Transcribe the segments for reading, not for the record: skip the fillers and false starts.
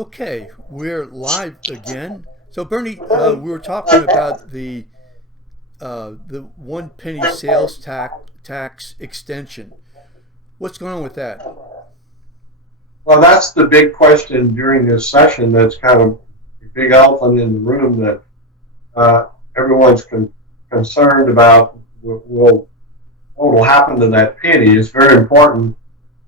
Okay, we're live again. So, Bernie, we were talking about the 1 penny sales tax extension. What's going on with that? Well, that's the big question during this session. That's kind of a big elephant in the room that uh, everyone's concerned about. What will happen to that penny? It's very important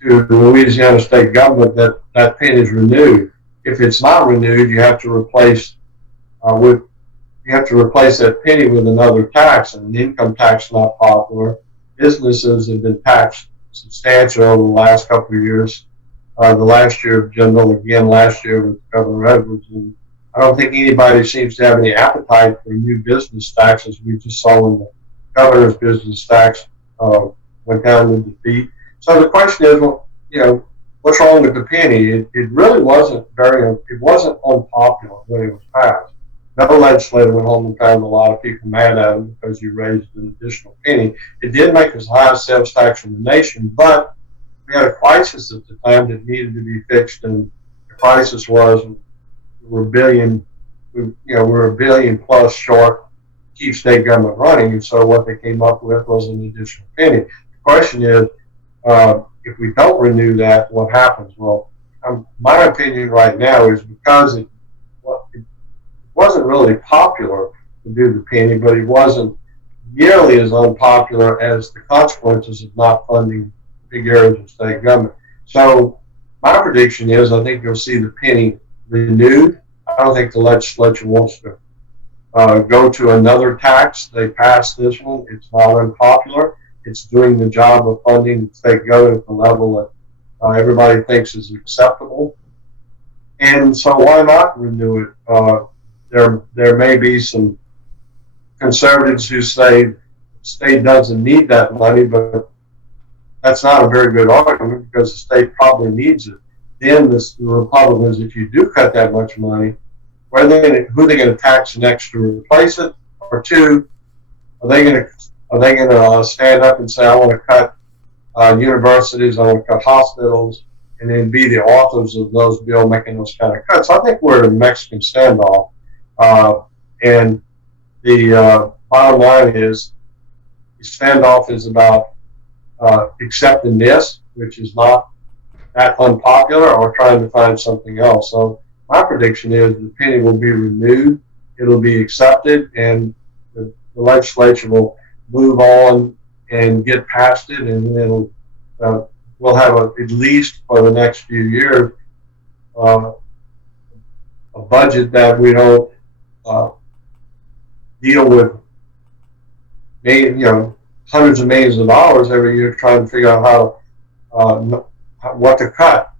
to the Louisiana state government that that penny is renewed. If it's not renewed, with you have to replace that penny with another tax, and the income tax is not popular. Businesses have been taxed substantially over the last couple of years. The last year of general, again last year with Governor Edwards. And I don't think anybody seems to have any appetite for new business taxes. We just saw when the governor's business tax uh, went down in defeat. So the question is, well, what's wrong with the penny? It really it wasn't unpopular when it was passed. No legislator went home and found a lot of people mad at him because you raised an additional penny. It did make us the highest sales tax in the nation, but we had a crisis at the time that needed to be fixed, and the crisis was we're we're a billion plus short to keep state government running, and so what they came up with was an additional penny. The question is, if we don't renew that, what happens? Well, my opinion right now is because it wasn't really popular to do the penny, but it wasn't nearly as unpopular as the consequences of not funding big areas of state government. So my prediction is I think you'll see the penny renewed. I don't think the legislature wants to go to another tax. They passed this one. It's not unpopular. It's doing the job of funding state government at the level that everybody thinks is acceptable. And so why not renew it? There may be some conservatives who say the state doesn't need that money, but that's not a very good argument because the state probably needs it. Then the Republicans, if you do cut that much money, who are they going to tax next to replace it? Or two, are they going to stand up and say, I want to cut universities, I want to cut hospitals, and then be the authors of those bills making those kind of cuts? I think we're in a Mexican standoff, and the bottom line is the standoff is about accepting this, which is not that unpopular, or trying to find something else. So my prediction is the penny will be renewed, it'll be accepted, and the legislature will move on and get past it, and then we'll have at least for the next few years uh, a budget that we don't uh, deal with hundreds of millions of dollars every year trying to figure out what to cut.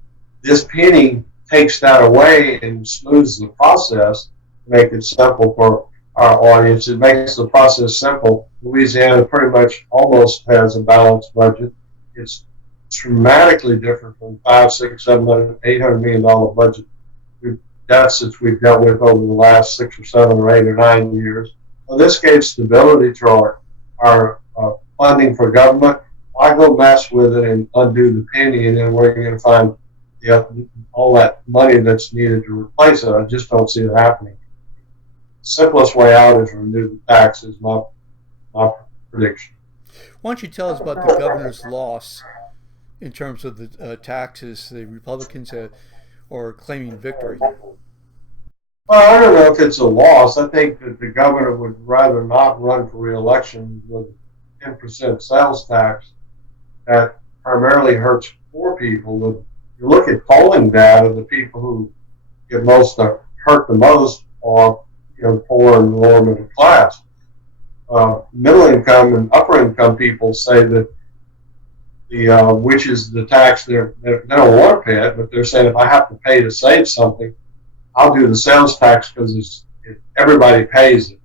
This penny takes that away and smooths the process to make it simple for our audience. It makes the process simple. Louisiana pretty much almost has a balanced budget. It's dramatically different from five, six, $700, $800 million budget deficits we've dealt with over the last 6 or 7 or 8 or 9 years. So this gave stability to our funding for government. Why go mess with it and undo the penny, and then we're going to find all that money that's needed to replace it? I just don't see it happening. The simplest way out is renew the taxes, my prediction. Why don't you tell us about the governor's loss in terms of the taxes? The Republicans are claiming victory. Well, I don't know if it's a loss. I think that the governor would rather not run for re-election with 10% sales tax that primarily hurts poor people. If you look at polling data, the people who get hurt the most are poor and lower middle class. Middle income and upper income people say that which is the tax they don't want to pay it, but they're saying if I have to pay to save something, I'll do the sales tax because everybody pays it,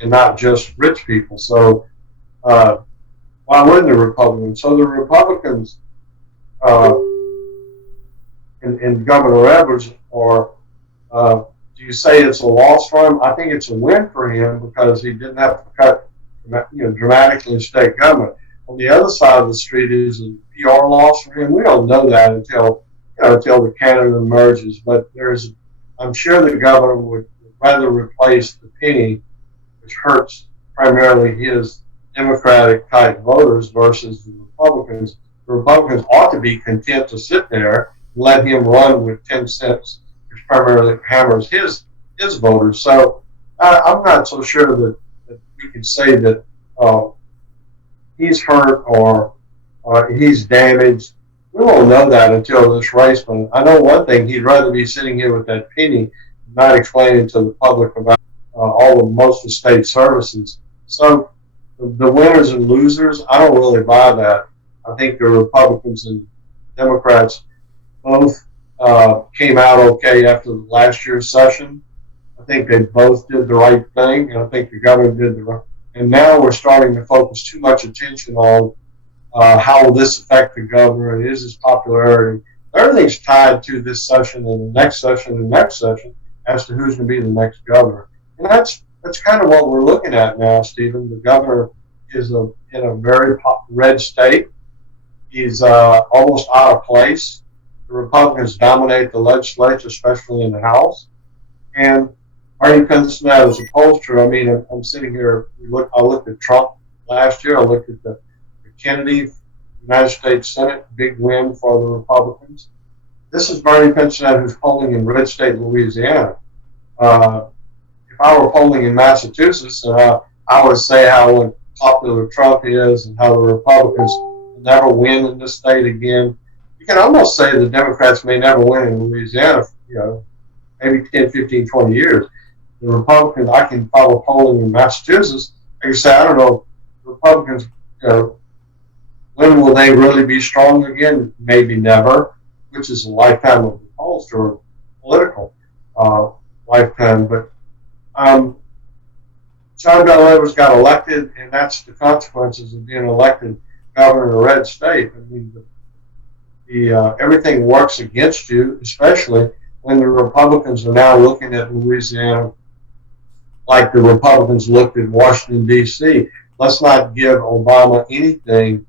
and not just rich people. So why wouldn't the Republicans? So the Republicans uh, and Governor Edwards are. Do you say it's a loss for him? I think it's a win for him because he didn't have to cut dramatically state government. On the other side of the street is a PR loss for him. We don't know that until until the candidate emerges. But I'm sure the governor would rather replace the penny, which hurts primarily his Democratic type voters, versus the Republicans. The Republicans ought to be content to sit there and let him run with 10 cents, which primarily hammers his voters. So I'm not so sure that we can say that he's hurt or he's damaged. We won't know that until this race. But I know one thing: he'd rather be sitting here with that penny, not explaining to the public about most of the state services. So the winners and losers, I don't really buy that. I think the Republicans and Democrats both came out okay after last year's session. I think they both did the right thing, and I think the governor did the right. And now we're starting to focus too much attention on how will this affect the governor and is his popularity. Everything's tied to this session and the next session and the next session as to who's going to be the next governor. And that's kind of what we're looking at now, Stephen. The governor is in a very red state. He's almost out of place. The Republicans dominate the legislature, especially in the House. And Bernie Pinsonat as a pollster, I mean, I'm sitting here, I looked at Trump last year, I looked at the Kennedy United States Senate, big win for the Republicans. This is Bernie Pinsonat, who's polling in red state Louisiana. If I were polling in Massachusetts, I would say how popular Trump is and how the Republicans will never win in this state again. You can almost say the Democrats may never win in Louisiana, maybe 10, 15, 20 years. The Republicans, I can follow polling in Massachusetts. I can say, I don't know, the Republicans, when will they really be strong again? Maybe never, which is a lifetime of the pollster or political lifetime. But John Bel Edwards got elected, and that's the consequences of being elected governor of a red state. I mean, everything works against you, especially when the Republicans are now looking at Louisiana like the Republicans looked at Washington, D.C. Let's not give Obama anything.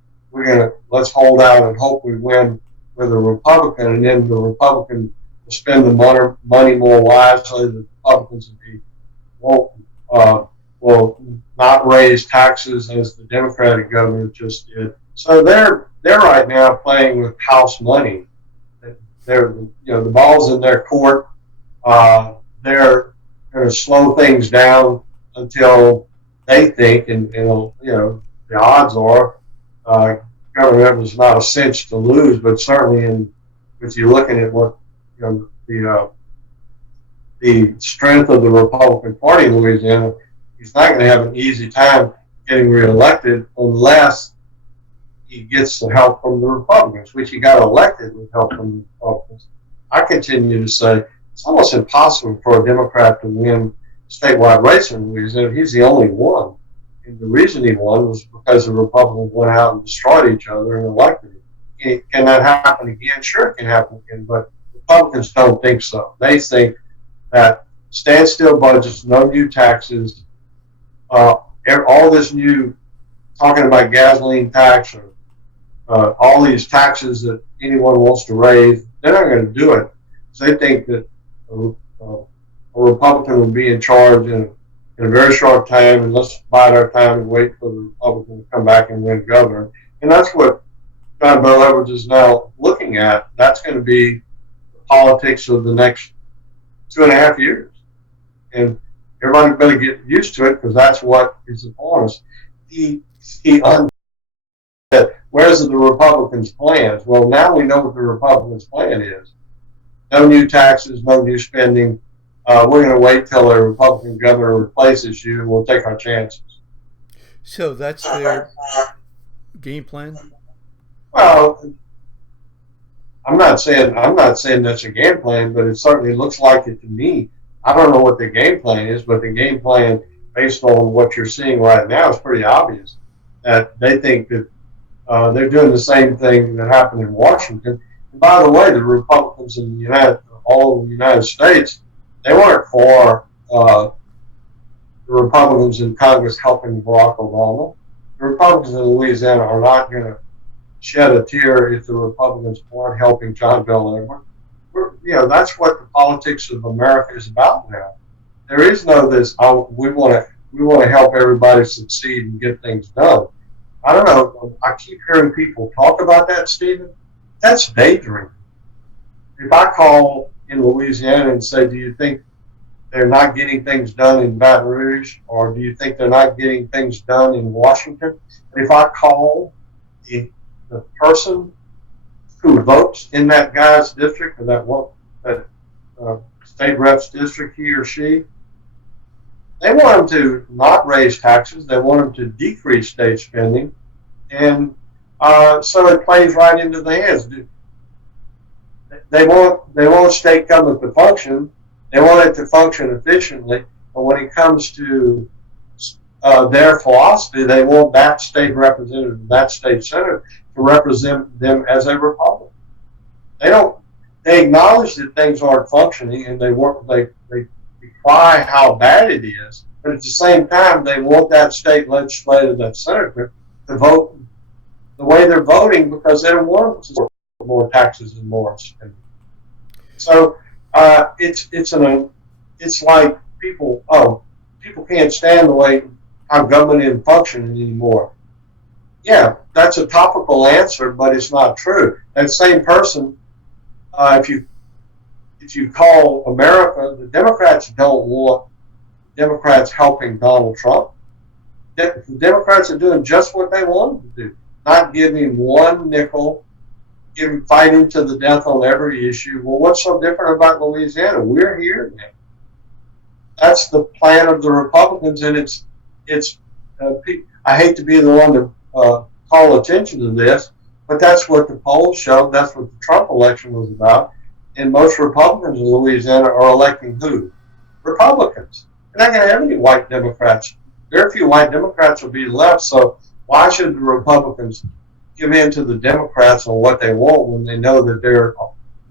Let's hold out and hope we win with a Republican, and then the Republican will spend the money more wisely. The Republicans will not raise taxes as the Democratic governor just did. So they're right now playing with House money. The ball's in their court. They're going to slow things down until they think, and the odds are Governor Evans is not a cinch to lose, but certainly if you're looking at what the strength of the Republican Party in Louisiana, he's not going to have an easy time getting reelected unless he gets the help from the Republicans, which he got elected with help from the Republicans. I continue to say it's almost impossible for a Democrat to win statewide race in Louisiana. He's the only one. And the reason he won was because the Republicans went out and destroyed each other and elected him. Can that happen again? Sure, it can happen again, but Republicans don't think so. They think that standstill budgets, no new taxes, all this new talking about gasoline tax or all these taxes that anyone wants to raise, they're not going to do it. So they think that a Republican will be in charge in a very short time, and let's bide our time and wait for the Republican to come back and win governor. And that's what John Bel Edwards is now looking at. That's going to be the politics of the next 2.5 years. And everybody better get used to it because that's what is upon us. Where's the Republicans' plans? Well, now we know what the Republicans' plan is. No new taxes, no new spending. We're going to wait till a Republican governor replaces you, and we'll take our chances. So that's their game plan? Well, I'm not saying that's a game plan, but it certainly looks like it to me. I don't know what the game plan is, but the game plan, based on what you're seeing right now, is pretty obvious. That they think that they're doing the same thing that happened in Washington. And by the way, the Republicans in all of the United States, they weren't for the Republicans in Congress helping Barack Obama. The Republicans in Louisiana are not going to shed a tear if the Republicans weren't helping John Bel Edwards. That's what the politics of America is about now. There is no this. Oh, we want to help everybody succeed and get things done. I don't know. I keep hearing people talk about that, Stephen. That's daydreaming. If I call in Louisiana and say, "Do you think they're not getting things done in Baton Rouge, or do you think they're not getting things done in Washington?" And if I call the person who votes in that guy's district or that state rep's district, he or she, they want them to not raise taxes. They want them to decrease state spending, and so it plays right into the hands. They want state government to function. They want it to function efficiently, but when it comes to their philosophy, they want that state representative, that state senator, to represent them as a Republican. They don't. They acknowledge that things aren't functioning, and they cry how bad it is. But at the same time, they want that state legislator, that senator, to vote the way they're voting because they don't want more taxes and more spending. So it's like people can't stand the way how government is functioning anymore. Yeah, that's a topical answer, but it's not true. That same person, if you call America, the Democrats don't want Democrats helping Donald Trump. The Democrats are doing just what they want to do, not giving one nickel, fighting to the death on every issue. Well, what's so different about Louisiana? We're here now. That's the plan of the Republicans, and it's. I hate to be the one to call attention to this, but that's what the polls show. That's what the Trump election was about. And most Republicans in Louisiana are electing who? Republicans. They're not going to have any white Democrats. Very few white Democrats will be left. So why should the Republicans give in to the Democrats on what they want when they know that they're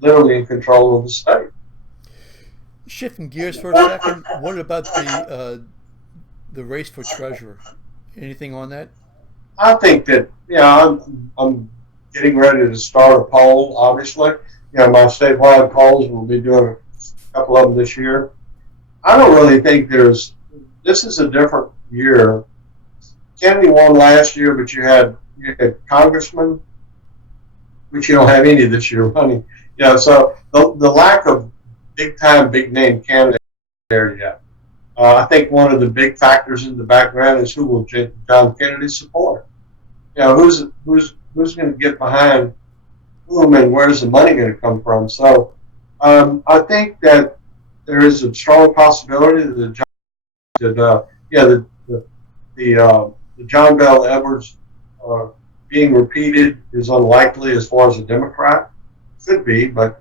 literally in control of the state? Shifting gears for a second, what about the race for treasurer? Anything on that? I think that I'm getting ready to start a poll. Obviously, my statewide polls, we'll be doing a couple of them this year. I don't really think this is a different year. Kennedy won last year, but you had congressmen, which you don't have any this year running. So the lack of big name candidates there yet. I think one of the big factors in the background is who will John Kennedy support. Who's going to get behind whom, and where's the money going to come from? So I think that there is a strong possibility that the John Bel Edwards being repeated is unlikely as far as a Democrat. Could be, but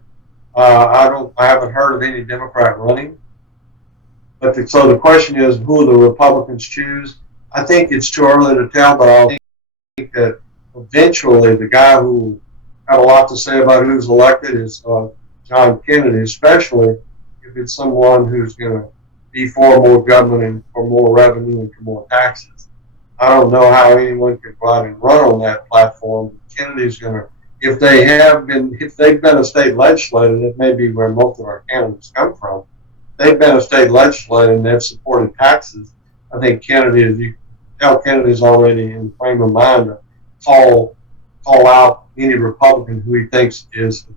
I haven't heard of any Democrat running. But so the question is, who the Republicans choose? I think it's too early to tell, but I think that eventually the guy who had a lot to say about who's elected is John Kennedy, especially if it's someone who's going to be for more government and for more revenue and for more taxes. I don't know how anyone could go out and run on that platform. Kennedy's going to, if they've been a state legislator, that may be where most of our candidates come from. They've been a state legislator and they've supported taxes. I think Kennedy's already in the frame of mind to call out any Republican who he thinks is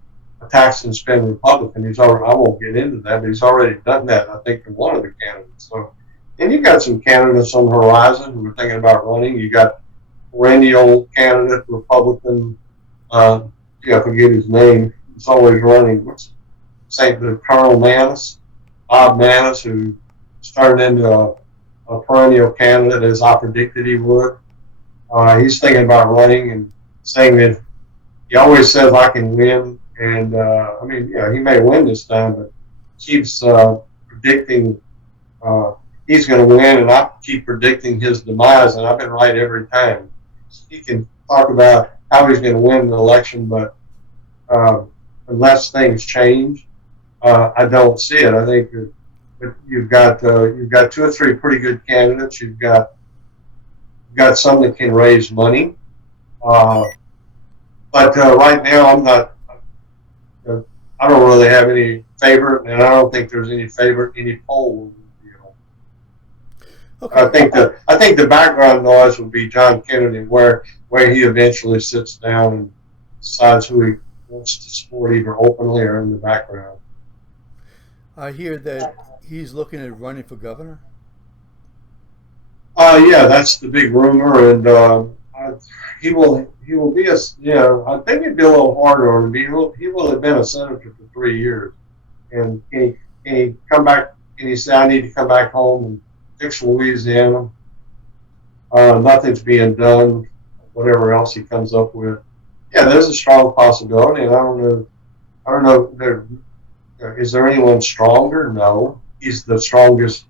a tax and spend Republican. I won't get into that, but he's already done that, I think, for one of the candidates. So, and you've got some candidates on the horizon who are thinking about running. You got perennial candidate Republican, I forget his name. He's always running. Colonel Manus. Bob Manus, who turned into a perennial candidate as I predicted he would. He's thinking about running and saying that he always says I can win. And he may win this time, but keeps predicting he's going to win, and I keep predicting his demise, and I've been right every time. He can talk about how he's going to win the election, but unless things change, I don't see it. I think you've got 2 or 3 pretty good candidates. You've got some that can raise money. But right now, I'm not. Uh, I don't really have any favorite, and I don't think there's any favorite any poll. Okay. I think the background noise would be John Kennedy, where he eventually sits down and decides who he wants to support, either openly or in the background. I hear that he's looking at running for governor. Yeah, that's the big rumor, and he will be a I think it'd be a little harder on him. He will have been a senator for 3 years, and can he come back? Can he say I need to come back home and fix Louisiana? Nothing's being done. Whatever else he comes up with, yeah, there's a strong possibility, and I don't know. I don't know. Is there anyone stronger? No, he's the strongest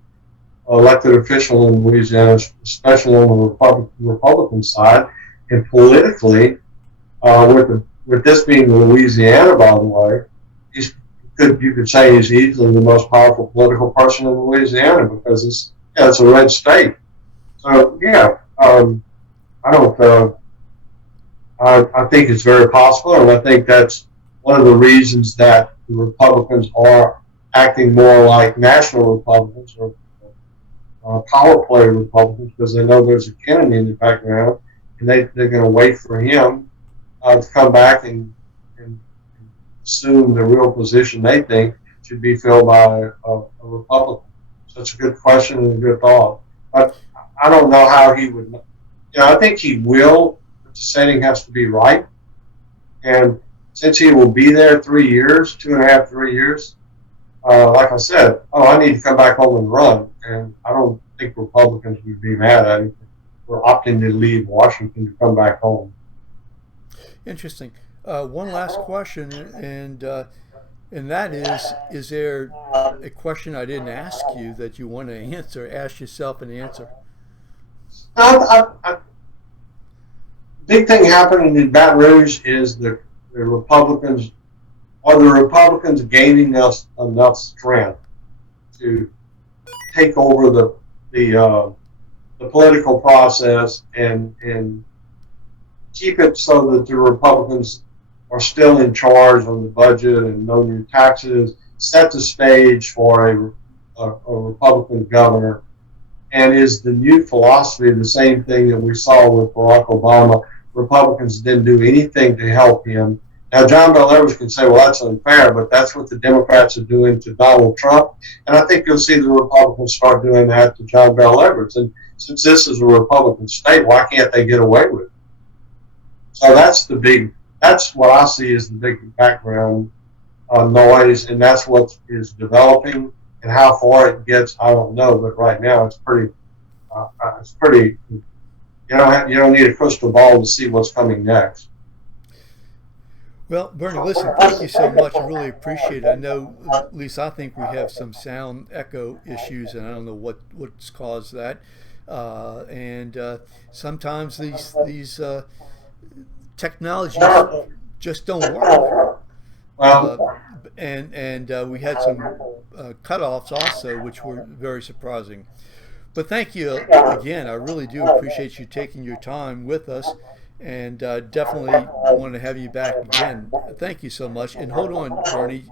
elected official in Louisiana, especially on the Republican side. And politically, with this being Louisiana, by the way, you could say he's easily the most powerful political person in Louisiana because it's a red state. So yeah, I don't. I think it's very possible, and I think that's one of the reasons that the Republicans are acting more like national Republicans or power play Republicans because they know there's a Kennedy in the background, and they're going to wait for him to come back and assume the real position they think should be filled by a Republican. So it's a good question and a good thought. But I don't know how he would. I think he will, but the setting has to be right. And since he will be there 3 years, 2.5, 3 years, like I said, I need to come back home and run. And I don't think Republicans would be mad at him for opting to leave Washington to come back home. Interesting. One last question, and that is there a question I didn't ask you that you want to answer? Ask yourself and answer. Big thing happening in Baton Rouge is the Republicans are the Republicans gaining us enough strength to take over the political process and keep it so that the Republicans are still in charge on the budget and no new taxes, set the stage for a Republican governor, and is the new philosophy the same thing that we saw with Barack Obama? Republicans didn't do anything to help him. Now, John Bel Edwards can say, well, that's unfair, but that's what the Democrats are doing to Donald Trump. And I think you'll see the Republicans start doing that to John Bel Edwards. And since this is a Republican state, why can't they get away with it? So that's what I see as the big background noise, and that's what is developing. And how far it gets, I don't know. But right now, it's pretty. You don't need a crystal ball to see what's coming next. Well, Bernie, listen, thank you so much. I really appreciate it. I know, at least I think we have some sound echo issues, and I don't know what's caused that. And sometimes these technologies just don't work. Uh, Well, and we had some cutoffs also, which were very surprising. But thank you again. I really do appreciate you taking your time with us, and definitely want to have you back again. Thank you so much. And hold on, Bernie.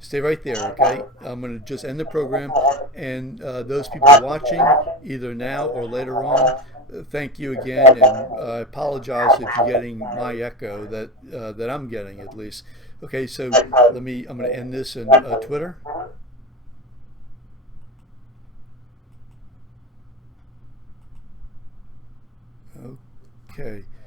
Stay right there, okay? I'm going to just end the program, and those people watching, either now or later on, thank you again. And I apologize if you're getting my echo that I'm getting at least. Okay, so I'm going to end this in Twitter. Okay.